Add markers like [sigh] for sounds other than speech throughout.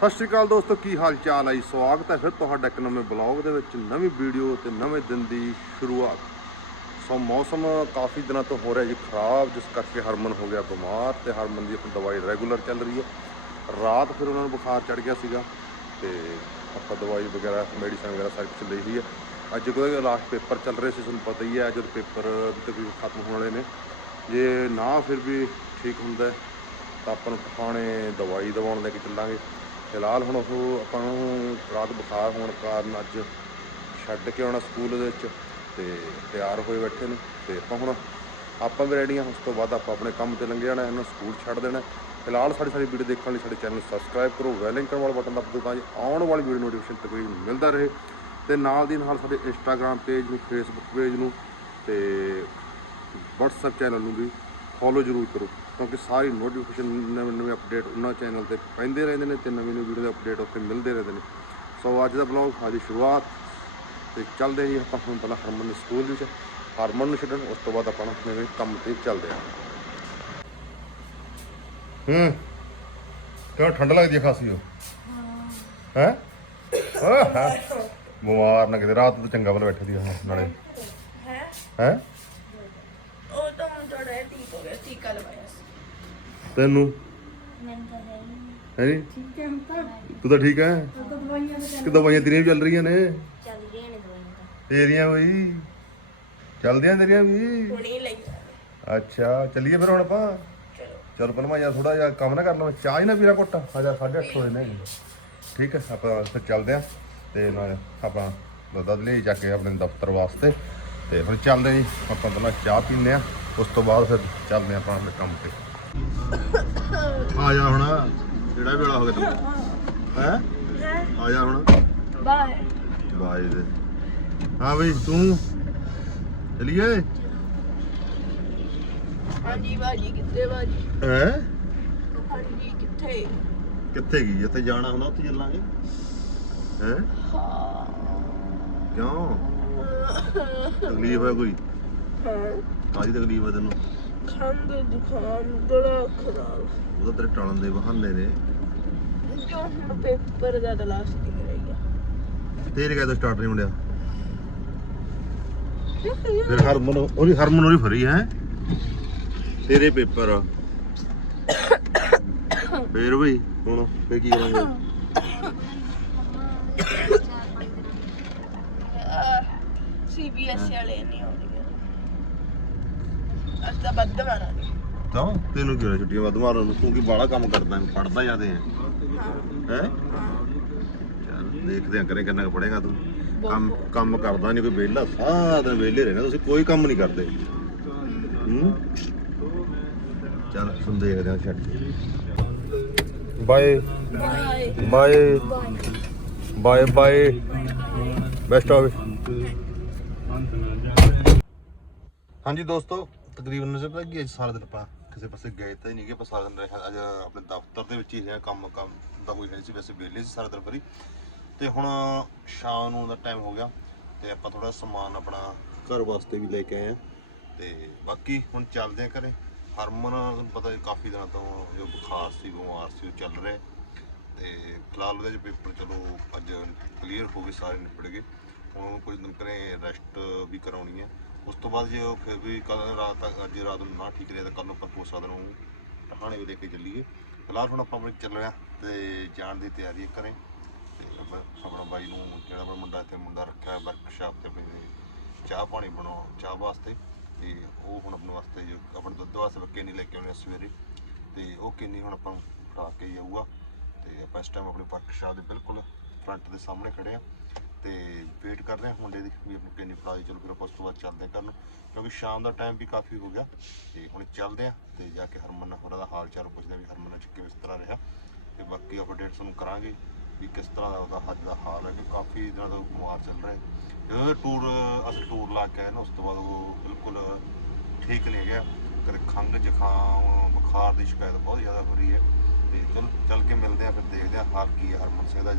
ਸਤਿ ਸ਼੍ਰੀ ਅਕਾਲ ਦੋਸਤੋ, ਕੀ ਹਾਲ ਚਾਲ ਹੈ ਜੀ? ਸਵਾਗਤ ਹੈ ਫਿਰ ਤੁਹਾਡਾ ਇੱਕ ਨਵੇਂ ਬਲੌਗ ਦੇ ਵਿੱਚ, ਨਵੀਂ ਵੀਡੀਓ ਤੇ ਨਵੇਂ ਦਿਨ ਦੀ ਸ਼ੁਰੂਆਤ। ਸੋ ਮੌਸਮ ਕਾਫੀ ਦਿਨਾਂ ਤੋਂ ਹੋ ਰਿਹਾ ਜੀ ਖਰਾਬ, ਜਿਸ ਕਰਕੇ ਹਰਮਨ ਹੋ ਗਿਆ ਬਿਮਾਰ ਤੇ ਹਰਮਨ ਦੀ ਆਪਣੀ ਦਵਾਈ ਰੈਗੂਲਰ ਚੱਲ ਰਹੀ ਹੈ। ਰਾਤ ਫਿਰ ਉਹਨਾਂ ਨੂੰ ਬੁਖਾਰ ਚੜ ਗਿਆ ਸੀਗਾ ਤੇ ਆਪਾਂ ਦਵਾਈ ਵਗੈਰਾ, ਮੈਡੀਸਨ ਵਗੈਰਾ ਸਾਰੀ ਕੁਝ ਲਈ ਹੋਈ ਹੈ। ਅੱਜ ਕੋਈ ਲਾਸਟ ਪੇਪਰ ਚੱਲ ਰਹੇ ਸੀ, ਤੁਹਾਨੂੰ ਪਤਾ ਹੀ ਹੈ ਜਦੋਂ ਪੇਪਰ ਵੀ ਤਕਰੀਬਨ ਖਤਮ ਹੋਣ ਵਾਲੇ ਨੇ। ਜੇ ਨਾ ਫਿਰ ਵੀ ਠੀਕ ਹੁੰਦਾ ਤਾਂ ਆਪਾਂ ਨੂੰ ਪਖਾਣੇ ਦਵਾਈ ਦਵਾਉਣ ਲੈ ਕੇ ਚੱਲਾਂਗੇ। ਫਿਲਹਾਲ ਹੁਣ ਉਹ ਆਪਾਂ ਨੂੰ ਰਾਤ ਬੁਖਾਰ ਹੋਣ ਕਾਰਨ ਅੱਜ ਛੱਡ ਕੇ ਆਉਣਾ ਸਕੂਲ ਦੇ ਵਿੱਚ ਤੇ ਤਿਆਰ ਹੋਏ ਬੈਠੇ ਨੇ। ਤੇ ਆਪਾਂ ਹੁਣ ਆਪਾਂ ਵੀ ਰੈਡੀ ਹਾਂ ਉਸ ਤੋਂ ਬਾਅਦ ਆਪਾਂ ਆਪਣੇ ਕੰਮ ਤੇ ਲੰਘ ਜਾਣਾ, ਇਹਨਾਂ ਸਕੂਲ ਛੱਡ ਦੇਣਾ। ਫਿਲਹਾਲ ਸਾਡੀ ਸਾਰੀ ਵੀਡੀਓ ਦੇਖਣ ਲਈ ਸਾਡੇ ਚੈਨਲ ਨੂੰ ਸਬਸਕ੍ਰਾਈਬ ਕਰੋ ਬੈਲ ਆਈਕਨ ਵਾਲਾ ਬਟਨ ਦਬਾ ਦਿਓ ਤਾਂ ਜੀ ਆਉਣ ਵਾਲੀ ਵੀਡੀਓ ਨੋਟੀਫਿਕੇਸ਼ਨ ਤਕਰੀਬਨ ਮਿਲਦਾ ਰਹੇ। ਤੇ ਨਾਲ ਦੀ ਨਾਲ ਸਾਡੇ ਇੰਸਟਾਗ੍ਰam ਪੇਜ ਨੂੰ ਫੇਸਬੁੱਕ ਪੇਜ ਨੂੰ ਤੇ WhatsApp ਚੈਨਲ ਨੂੰ ਵੀ ਫੋਲੋ ਜ਼ਰੂਰ ਕਰੋ। ਕਿਉਂਕਿ ਸਾਰੀ ਨੋਟੀਫਿਕੇਸ਼ਨ ਨਵੇਂ ਨਵੇਂ ਅਪਡੇਟ ਉਹਨਾਂ ਚੈਨਲ ਤੇ ਪੈਂਦੇ ਰਹਿੰਦੇ ਨੇ ਤੇ ਨਵੀਂ ਨਵੀਂ ਵੀਡੀਓ ਦੇ ਅਪਡੇਟ ਉੱਥੇ ਮਿਲਦੇ ਰਹਿੰਦੇ ਨੇ। ਸੋ ਅੱਜ ਦਾ ਬਲੌਗ ਅੱਜ ਸ਼ੁਰੂਆਤ ਤੇ ਚੱਲਦੇ ਜੀ ਆਪਾਂ ਹੁਣ ਪਹਿਲਾਂ ਹਰਮਨ ਦੇ ਸਕੂਲ ਵਿੱਚ। ਹਰਮਨ ਨੂੰ ਛੱਡਣ ਉਸ ਤੋਂ ਬਾਅਦ ਆਪਾਂ ਆਪਣੇ ਕੰਮ ਤੇ ਚੱਲਦੇ ਹਾਂ। ਹੂੰ। ਕਿਉਂ ਠੰਡ ਲੱਗਦੀ ਹੈ ਖਾਸੀ ਉਹ? ਹੈ। ਹਾਂ? ਬਿਮਾਰ ਨਾ ਕਿਤੇ ਰਾਤ ਨੂੰ ਚੰਗਾ ਬਲ ਬੈਠੀ ਦੀ ਨਾਲੇ। ਹੈ? ਹੈ? ਉਹ ਤਾਂ ਹੁਣ ਥੋੜਾ ਠੀਕ ਹੋ ਗਿਆ ਟੀਕਾ ਲਵਾਇਆ ਤੈਨੂੰ? ਮੈਨੂੰ ਤਾਂ ਹੈ ਹੀ ਨਹੀਂ। ਹੈ? ਜੀ ਠੀਕ ਹੈ ਹੁਣ ਤਾਂ। ਤੂੰ ਤਾਂ ਠੀਕ ਹੈ? ਤਾਂ ਦਵਾਈਆਂ ਦੇ ਕਿ ਦਵਾਈਆਂ ਤੇਰੀਆਂ ਵੀ ਚੱਲ ਰਹੀਆਂ ਨੇ? ਚੱਲ ਰਹੀਆਂ ਨੇ ਦਵਾਈਆਂ ਤਾਂ। ਤੇਰੀਆਂ ਵੀ? ਚੱਲਦੀਆਂ ਤੇਰੀਆਂ ਵੀ? ਹੁਣੇ ਲਈ। ਅੱਛਾ ਚੱਲੀਏ ਫਿਰ ਹੁਣ ਆਪਾਂ? ਚਲੋ। ਚੱਲ ਪਹਿਲਾਂ ਮੈਂ ਯਾਰ ਥੋੜਾ ਜਿਹਾ ਕੰਮ ਨਾ ਕਰ ਲਵਾਂ। ਚਾਹ ਹੀ ਨਾ ਪੀਣਾ ਘੁੱਟ। ਹਜਾ 8:30 ਹੋਏ ਨੇ। ਠੀਕ ਹੈ ਆਪਾਂ ਫਿਰ ਚੱਲਦੇ ਆਂ ਤੇ ਨਾਲ ਆਪਾਂ ਦੁੱਧ ਲਈ ਜਾ ਕੇ ਆਪਣੇ ਦਫ਼ਤਰ ਵਾਸਤੇ। ਤੇ ਹੁਣ ਚੱਲਦੇ ਜੀ। ਆਪਾਂ ਪਹਿਲਾਂ ਚਾਹ ਪੀਂਦੇ ਆ ਉਸ ਤੋਂ ਬਾਅਦ ਫਿਰ ਚੱਲਦੇ ਆਪਾਂ ਆਪਣੇ ਕੰਮ ਤੇ। ਆ ਜਾ ਹੁਣ ਜਿਹੜਾ ਵੇਲਾ ਹੋ ਗਿਆ ਤੈਨੂੰ ਹੈ? ਆ ਜਾ ਹੁਣ। ਬਾਏ ਬਾਈ ਦੇ। ਹਾਂ ਬਈ ਤੂੰ? ਚਲੀਏ? ਹਾਂਜੀ ਬਾਜੀ ਕਿੱਥੇ ਬਾਜੀ ਹੈ? ਹਾਂਜੀ ਕਿੱਥੇ? ਕਿੱਥੇ ਗਈ? ਜਿੱਥੇ ਜਾਣਾ ਹੁੰਦਾ ਉੱਥੇ ਚੱਲਾਂਗੇ। ਹੈ? ਹਾਂ। ਕਿਉਂ ਤਕਲੀਫ ਹੈ ਕੋਈ? ਹਾਂ। ਕਾਹਦੀ ਤਕਲੀਫ ਹੈ ਤੈਨੂੰ? ਖੰਗ ਜ਼ੁਕਾਮ ਗਲਾ ਖਰਾਬ। ਉਹਦਾ ਤੇਰੇ ਟਾਲਣ ਦੇ ਬਹਾਨੇ ਨੇ। ਜੋ ਹੁਣ ਪੇਪਰ ਦਾ ਤਾਂ ਲਾਸਟ ਦਿਨ ਰਹਿ ਗਿਆ। ਤੇਰੇ ਕਦੋਂ ਸਟਾਰਟ ਨਹੀਂ ਹੁੰਦਿਆ ਫਿਰ ਹਰਮਨ ਉਹਦੀ ਹਰਮਨ ਉਹਦੀ ਫਰੀ ਹੈ। ਤੇਰੇ ਪੇਪਰ ਫੇਰ ਬਈ ਹੁਣ ਫੇਰ ਕੀ ਕਰਾਂਗੇ? [coughs] ਸੀਬੀਐਸਈ ਵਾਲੇ ਨਹੀਂ ਆਉਣਗੇ ਅੱਜ ਤਾਂ ਬੱਦ ਮਾਰਾਂਗੇ ਤਾਂ ਤੈਨੂੰ ਕਿਉਂ ਛੁੱਟੀਆਂ ਵੱਧ ਮਾਰਨ ਨੂੰ? ਤੂੰ ਕੀ ਬਾਹਲਾ ਕੰਮ ਕਰਦਾ ਹੈ? ਪੜਦਾ ਜਾਂਦੇ ਹੈ। ਹੈ। ਚੱਲ ਦੇਖਦੇ ਆਂ ਕਰੇ ਕਿੰਨਾ ਕੁ ਪੜੇਗਾ ਤੂੰ। ਕੰਮ ਕੰਮ ਕਰਦਾ ਨਹੀਂ ਕੋਈ ਵਿਹਲਾ ਸਾਰਾ ਦਿਨ ਵਿਹਲੇ ਰਹਿਣਾ ਤੁਸੀਂ ਕੋਈ ਕੰਮ ਨਹੀਂ ਕਰਦੇ। ਹੂੰ? ਚੱਲ ਸੁਣ ਦੇਖਦੇ ਆਂ ਛੱਡ bye. Bye. Bye bye. Best of ਹਾਂਜੀ ਦੋਸਤੋ। ਤਕਰੀਬਨ ਨਜ਼ਰ ਪਤਾ ਗਈ ਅੱਜ ਸਾਰਾ ਦਿਨ ਆਪਾਂ ਕਿਸੇ ਪਾਸੇ ਗਏ ਤਾਂ ਹੀ ਨਹੀਂ ਕਿ ਆਪਾਂ ਸਾਰਾ ਦਿਨ ਰਹੇ ਅੱਜ ਆਪਣੇ ਦਫ਼ਤਰ ਦੇ ਵਿੱਚ ਹੀ ਰਹੇ, ਕੰਮ ਕੰਮ ਦਾ ਹੋਈ ਹੈ ਸੀ, ਵੈਸੇ ਵਿਹਲੇ ਸੀ ਸਾਰਾ ਦਿਨ ਫਰੀ ਤੇ ਹੁਣ ਸ਼ਾਮ ਨੂੰ ਦਾ ਟਾਈਮ ਹੋ ਗਿਆ ਤੇ ਆਪਾਂ ਥੋੜਾ ਸਮਾਨ ਆਪਣਾ ਘਰ ਵਾਸਤੇ ਵੀ ਲੈ ਕੇ ਆਏ ਆ ਤੇ ਬਾਕੀ ਹੁਣ ਚੱਲਦੇ ਆ ਘਰੇ। ਹਰਮਨ, ਤੁਹਾਨੂੰ ਪਤਾ ਹੈ ਕਾਫੀ ਦਿਨਾਂ ਤੋਂ ਜੋ ਬੁਖਾਰ ਸੀ, ਬਿਮਾਰ ਸੀ, ਉਹ ਚੱਲ ਰਿਹਾ। ਤੇ ਫਿਲਹਾਲ ਉਹਦੇ ਚ ਪੇਪਰ ਚਲੋ ਅੱਜ ਕਲੀਅਰ ਹੋ ਗਏ, ਸਾਰੇ ਨਿਪਟ ਗਏ। ਹੁਣ ਉਹਨੂੰ ਕੁਝ ਦਿਨ ਕਰੇ ਰੈਸਟ ਵੀ ਕਰਾਉਣੀ ਹੈ। ਉਸ ਤੋਂ ਬਾਅਦ ਜੇ ਉਹ ਫਿਰ ਵੀ ਕੱਲ ਰਾਤ ਤੱਕ, ਅੱਜ ਰਾਤ ਨੂੰ ਨਾ ਠੀਕ ਰਿਹਾ, ਤਾਂ ਕੱਲ ਨੂੰ ਆਪਾਂ ਹੋ ਸਕਦਾ ਨੂੰ ਟਹਾਣੇ ਵੀ ਲੈ ਕੇ ਚੱਲੀਏ। ਫਿਲਹਾਲ ਹੁਣ ਆਪਾਂ ਆਪਣੇ ਚੱਲ ਰਿਹਾ ਤੇ ਜਾਣ ਦੀ ਤਿਆਰੀ ਕਰੇ ਤੇ ਆਪਣਾ ਬਾਈ ਨੂੰ ਜਿਹੜਾ ਆਪਣਾ ਮੁੰਡਾ ਇੱਥੇ ਮੁੰਡਾ ਰੱਖਿਆ ਵਰਕਸ਼ਾਪ ਤੇ ਆਪਣੇ ਚਾਹ ਪਾਣੀ ਬਣਾਉ ਚਾਹ ਵਾਸਤੇ। ਤੇ ਉਹ ਹੁਣ ਆਪਣੇ ਵਾਸਤੇ ਜੋ ਆਪਣੇ ਦੁੱਧ ਵਾਸਤੇ ਕੇਨੀ ਲੈ ਕੇ ਆਉਣੇ ਆ ਸਵੇਰੇ। ਤੇ ਉਹ ਕੇਨੀ ਹੁਣ ਆਪਾਂ ਨੂੰ ਫੜਾ ਕੇ ਜਾਊਗਾ। ਤੇ ਆਪਾਂ ਇਸ ਟਾਈਮ ਆਪਣੀ ਵਰਕਸ਼ਾਪ ਦੇ ਬਿਲਕੁਲ ਫਰੰਟ ਦੇ ਸਾਹਮਣੇ ਖੜੇ ਆ ਤੇ ਵੇਟ ਕਰ ਰਹੇ ਹਾਂ ਮੁੰਡੇ ਦੀ ਵੀ ਆਪਣੀ ਕਿੰਨੀ ਫੜਾ ਦੇ ਚਲੋ ਫਿਰ ਆਪਾਂ ਉਸ ਤੋਂ ਬਾਅਦ ਚੱਲਦੇ ਹਾਂ ਕਰਨ ਕਿਉਂਕਿ ਸ਼ਾਮ ਦਾ ਟਾਈਮ ਵੀ ਕਾਫੀ ਹੋ ਗਿਆ ਤੇ ਹੁਣ ਚੱਲਦੇ ਹਾਂ ਤੇ ਜਾ ਕੇ ਹਰਮਨ ਹੋਰਾਂ ਦਾ ਹਾਲ ਚਾਲ ਪੁੱਛਦੇ ਹਾਂ ਵੀ ਹਰਮਨ ਅੱਜ ਕਿਵੇਂ ਇਸ ਤਰ੍ਹਾਂ ਰਿਹਾ। ਤੇ ਬਾਕੀ ਅਪਡੇਟਸ ਤੁਹਾਨੂੰ ਕਰਾਂਗੇ ਵੀ ਕਿਸ ਤਰ੍ਹਾਂ ਦਾ ਉਹਦਾ ਹੱਜ ਦਾ ਹਾਲ ਹੈ, ਕਿ ਕਾਫੀ ਦਿਨਾਂ ਤੋਂ ਬਿਮਾਰ ਚੱਲ ਰਿਹਾ ਹੈ। ਜਦੋਂ ਟੂਰ ਅਸੀਂ ਟੂਰ ਲਾ ਕੇ ਆਏ ਨਾ, ਉਸ ਤੋਂ ਬਾਅਦ ਉਹ ਬਿਲਕੁਲ ਠੀਕ ਨਹੀਂ ਗਿਆ ਕਦੇ ਖੰਘ, ਜ਼ੁਕਾਮ, ਬੁਖਾਰ ਦੀ ਸ਼ਿਕਾਇਤ ਬਹੁਤ ਜ਼ਿਆਦਾ ਹੋ ਰਹੀ ਹੈ। ਤੇ ਚਲ, ਚੱਲ ਕੇ ਮਿਲਦੇ ਆ ਫਿਰ ਦੇਖਦੇ ਆ ਹਾਲ ਕੀ ਹੈ ਹਰਮਨ ਸਿੰਘ ਦਾ ਅੱਜ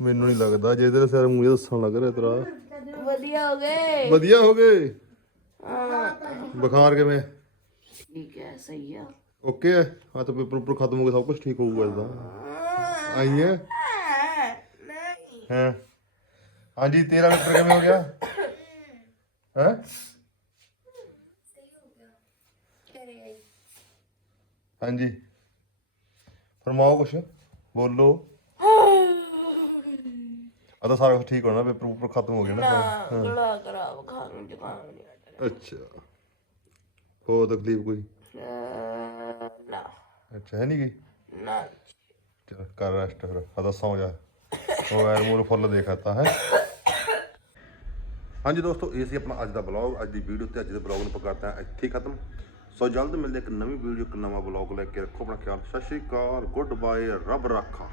ਮੈਨੂੰ ਨਹੀਂ ਲੱਗਦਾ ਜੇ ਤੇਰੇ ਸਿਰ ਮੂੰਹ ਦੱਸਣ ਲੱਗ ਰਿਹਾ ਤੇਰਾ। ਵਧੀਆ ਹੋ ਗਏ। ਵਧੀਆ ਹੋ ਗਏ? ਹਾਂ। ਬੁਖਾਰ ਕਿਵੇਂ? ਠੀਕ ਹੈ ਸਹੀ ਆ। ਓਕੇ ਹੈ? ਹਾਂ ਤਾਂ ਪੇਪਰ ਉੱਪਰ ਖਤਮ ਹੋ ਗਿਆ ਸਭ ਕੁਝ ਠੀਕ ਹੋਊਗਾ ਇਸਦਾ ਆਈ ਹੈ? ਨਹੀਂ ਹਾਂ? ਹਾਂਜੀ ਤੇਰਾ ਪੇਪਰ ਕਿਵੇਂ ਹੋ ਗਿਆ? ਹੈ? ਹਾਂਜੀ। ਫਰਮਾਓ ਕੁਛ ਬੋਲੋ। ਆ ਤਾਂ ਸਾਰਾ ਕੁਝ ਠੀਕ ਹੋਣਾ ਪੇਪਰ ਉੱਪਰ ਖਤਮ ਹੋ ਗਿਆ ਨਾ ਨਾ ਗਲਾ ਖਰਾਬ ਖਾਣ ਜ਼ੁਕਾਮ ਨਹੀਂ ਅੱਛਾ। ਹੋਰ ਤਕਲੀਫ ਕੋਈ? ਨਾ। ਅੱਛਾ ਹੈ ਨਹੀਂ ਗਈ? ਨਾ। ਚਲ ਕਰ ਰੈਸਟ ਫਿਰ। ਆ ਤਾਂ ਸੌਂ ਜਾ। ਮੋਬਾਈਲ ਮੂਰ ਫੁੱਲ ਦੇਖਾਤਾ ਹੈ। ਹਾਂਜੀ ਦੋਸਤੋ ਇਹ ਸੀ ਆਪਣਾ ਅੱਜ ਦਾ ਬਲੌਗ ਅੱਜ ਦੀ ਵੀਡੀਓ ਤੇ ਅੱਜ ਦੇ ਬਲੌਗ ਨੂੰ ਆਪਾਂ ਕਰਦੇ ਹਾਂ। ਇੱਥੇ ਹੀ ਖਤਮ। ਸੋ ਜਲਦ ਮਿਲਦੇ ਇੱਕ ਨਵੀਂ ਵੀਡੀਓ ਇੱਕ ਨਵਾਂ ਬਲੌਗ ਲੈ ਕੇ। ਰੱਖੋ ਆਪਣਾ ਖਿਆਲ। ਸਤਿ ਸ਼੍ਰੀ ਅਕਾਲ। ਗੁੱਡ ਬਾਏ ਰੱਬ ਰਾਖਾ।